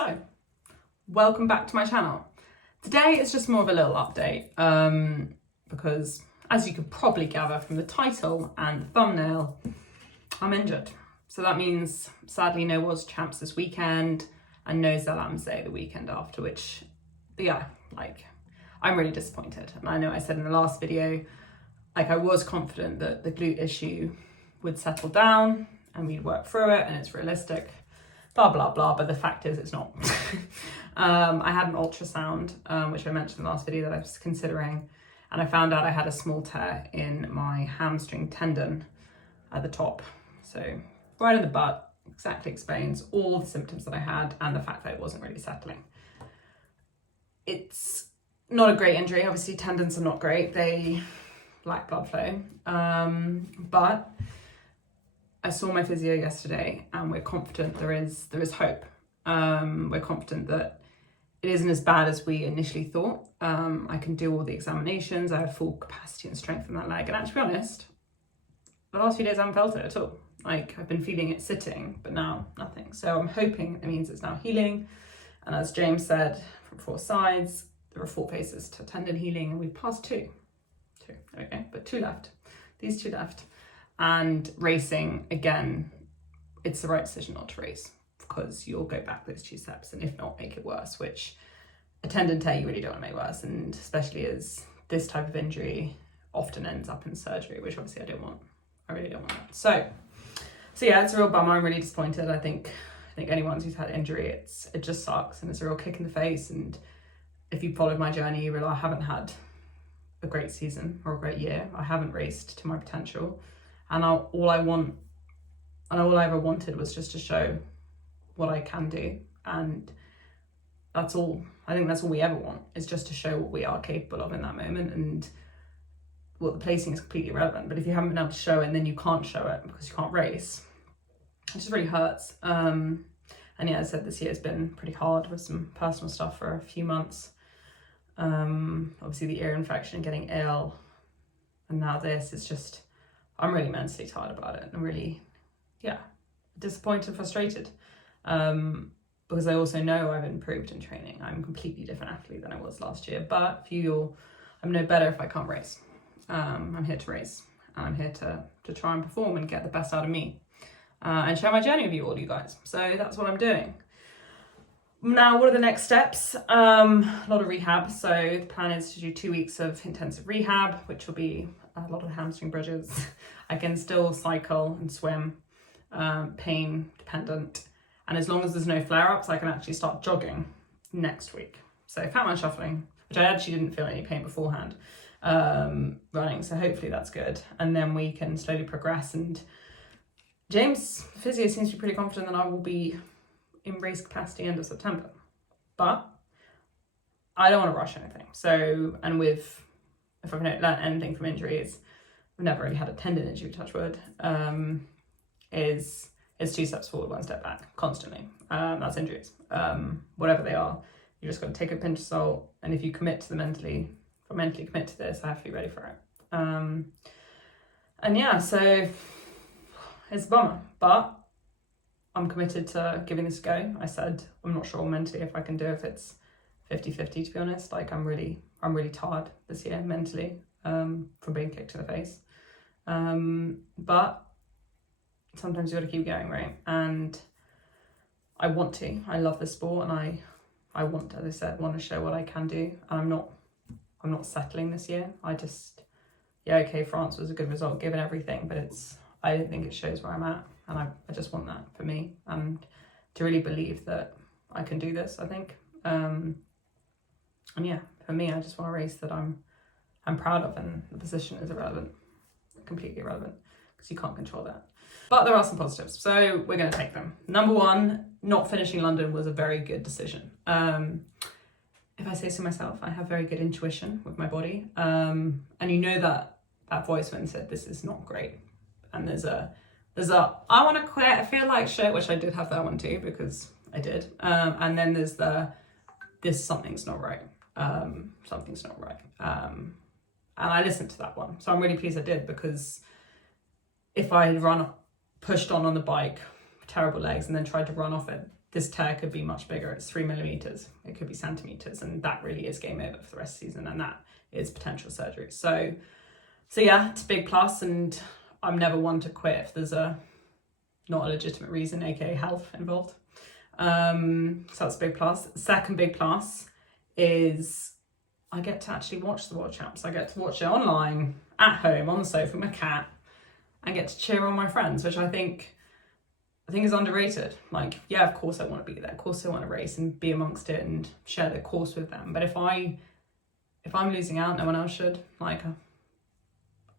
So, welcome back to my channel. Today is just more of a little update because, as you could probably gather from the title and the thumbnail, I'm injured. So that means, sadly, no was CHAMPS this weekend and no Day the weekend after, which, yeah, I'm really disappointed. And I know I said in the last video, I was confident that the glute issue would settle down and we'd work through it and it's realistic, blah, blah, blah. But the fact is it's not. I had an ultrasound, which I mentioned in the last video that I was considering, and I found out I had a small tear in my hamstring tendon at the top. So right in the butt, exactly explains all the symptoms that I had and the fact that it wasn't really settling. It's not a great injury. Obviously tendons are not great. They lack blood flow. But I saw my physio yesterday and we're confident there is hope. We're confident that it isn't as bad as we initially thought. I can do all the examinations. I have full capacity and strength in that leg. And to be honest, the last few days I haven't felt it at all. I've been feeling it sitting, but now nothing. So I'm hoping it means it's now healing. And as James said, from 4 sides, there are 4 phases to tendon healing, and we've passed 2. There we go, but 2 left. These 2 left. And racing, again, it's the right decision not to race because you'll go back those 2 steps and if not, make it worse, which a tendon tear you really don't want to make worse. And especially as this type of injury often ends up in surgery, which obviously I don't want. I really don't want that. So yeah, it's a real bummer. I'm really disappointed. I think anyone who's had injury, it just sucks and it's a real kick in the face. And if you followed my journey, you realize I haven't had a great season or a great year. I haven't raced to my potential. And all I ever wanted was just to show what I can do. And that's all. I think that's all we ever want, is just to show what we are capable of in that moment. And well, the placing is completely irrelevant. But if you haven't been able to show it and then you can't show it because you can't race, it just really hurts. And yeah, as I said, this year has been pretty hard with some personal stuff for a few months. Obviously the ear infection, getting ill, and now this is just, I'm really mentally tired about it and really, disappointed and frustrated. Because I also know I've improved in training. I'm a completely different athlete than I was last year, but I'm no better if I can't race. I'm here to race and I'm here to try and perform and get the best out of me and share my journey with you all, you guys. So that's what I'm doing. Now, what are the next steps? A lot of rehab. So the plan is to do 2 weeks of intensive rehab, which will be a lot of hamstring bridges. I can still cycle and swim, pain dependent. And as long as there's no flare-ups, I can actually start jogging next week. So Fatman shuffling, which I actually didn't feel any pain beforehand, running. So hopefully that's good. And then we can slowly progress. And James, physio, seems to be pretty confident that I will be in race capacity end of September. But I don't want to rush anything. So, and if I've learned anything from injuries, I've never really had a tendon injury, touch wood, is 2 steps forward, 1 step back, constantly. That's injuries. Whatever they are, you just got to take a pinch of salt. And if you commit to if I mentally commit to this, I have to be ready for it. And yeah, so it's a bummer, but I'm committed to giving this a go. I said, I'm not sure mentally if I can do it, if it's 50-50, to be honest. I'm really tired this year mentally, from being kicked to the face. But sometimes you got to keep going, right? And I want to. I love this sport, and I want, as I said, want to show what I can do. And I'm not settling this year. Okay, France was a good result given everything, but I don't think it shows where I'm at. And I just want that for me and to really believe that I can do this, I think. And yeah, for me, I just want a race that I'm proud of, and the position is irrelevant, completely irrelevant, because you can't control that. But there are some positives, so we're going to take them. Number 1, not finishing London was a very good decision. If I say so myself, I have very good intuition with my body. And you know that voice when said, this is not great. And there's a I want to quit, I feel like shit, which I did have that one too, because I did. And then there's something's not right. Something's not right. And I listened to that one. So I'm really pleased I did, because if I had pushed on the bike, terrible legs, and then tried to run off it, this tear could be much bigger. It's 3 millimeters. It could be centimeters, and that really is game over for the rest of the season, and that is potential surgery. So yeah, it's a big plus, and I'm never one to quit if there's not a legitimate reason, aka health, involved. So that's a big plus. Second big plus is I get to actually watch the World Champs. I get to watch it online, at home, on the sofa with my cat, and get to cheer on my friends, which I think is underrated. Like, yeah, of course I want to be there. Of course I want to race and be amongst it and share the course with them. But if I'm losing out, no one else should. Like,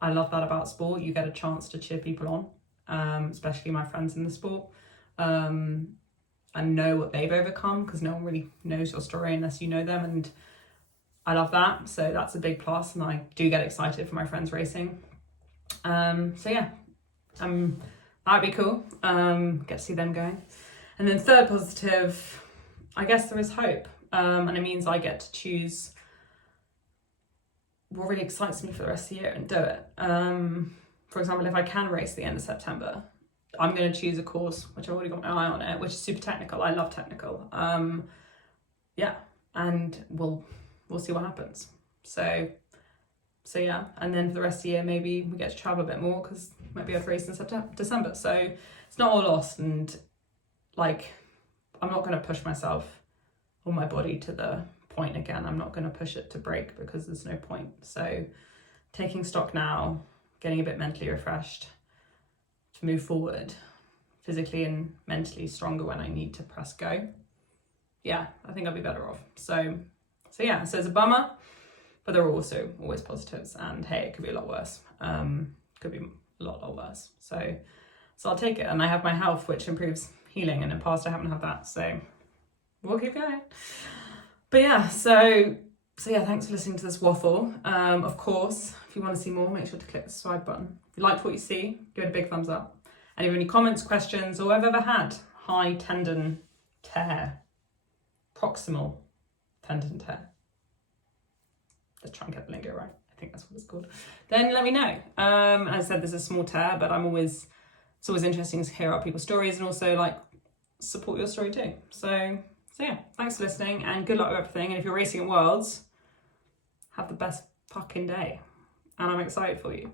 I love that about sport. You get a chance to cheer people on, especially my friends in the sport, and know what they've overcome, because no one really knows your story unless you know them. And I love that. So that's a big plus. And I do get excited for my friends racing. So yeah, that'd be cool. Get to see them going. And then third positive, I guess there is hope. And it means I get to choose what really excites me for the rest of the year and do it. For example, if I can race the end of September, I'm going to choose a course, which I've already got my eye on it, which is super technical. I love technical. Yeah, and we'll see what happens. So yeah, and then for the rest of the year, maybe we get to travel a bit more, because might be able to race in December. So it's not all lost, and like, I'm not going to push myself or my body to the point again. I'm not going to push it to break, because there's no point. So taking stock now, getting a bit mentally refreshed to move forward, physically and mentally stronger when I need to press go. Yeah, I think I'll be better off. So yeah, so it's a bummer, but there are also always positives, and hey, it could be a lot worse. Could be a lot worse. So I'll take it. And I have my health, which improves healing, and in the past I haven't had that. So we'll keep going. But yeah, so yeah, thanks for listening to this waffle. Of course, if you want to see more, make sure to click the subscribe button. If you liked what you see, give it a big thumbs up. And if you have any comments, questions, or I've ever had high tendon tear, proximal tendon tear, let's try and get the lingo right. I think that's what it's called. Then let me know. As I said, there's a small tear, but it's always interesting to hear out people's stories, and also like support your story too. So yeah, thanks for listening, and good luck with everything. And if you're racing at Worlds, have the best fucking day. And I'm excited for you.